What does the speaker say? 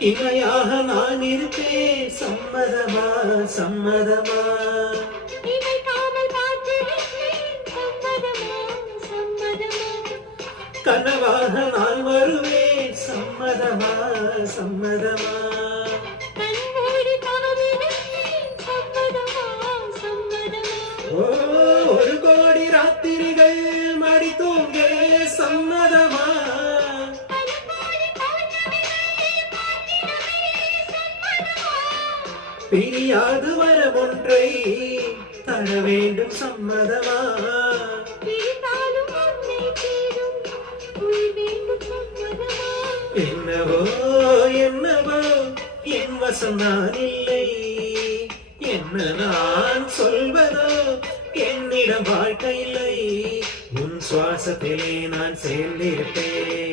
இமையாக நான் இருப்பேன். சம்மதமா சம்மதமா? கனவாக நான் வருவேன். சம்மதமா சம்மதமா? ஓ, ஒரு கோடி ராத்திரிகள் மடி தூங்க சம்மதமா? பிரியாது வரம் ஒன்றை தர வேண்டும். சம்மதமா? என்னவோ என்னவோ என் வசம் நான் இல்லை. என்ன நான் சொல்வதோ என்னிடம் வாழ்க்கை இல்லை. உன் சுவாசத்திலே நான் சேர்ந்திருப்பேன்.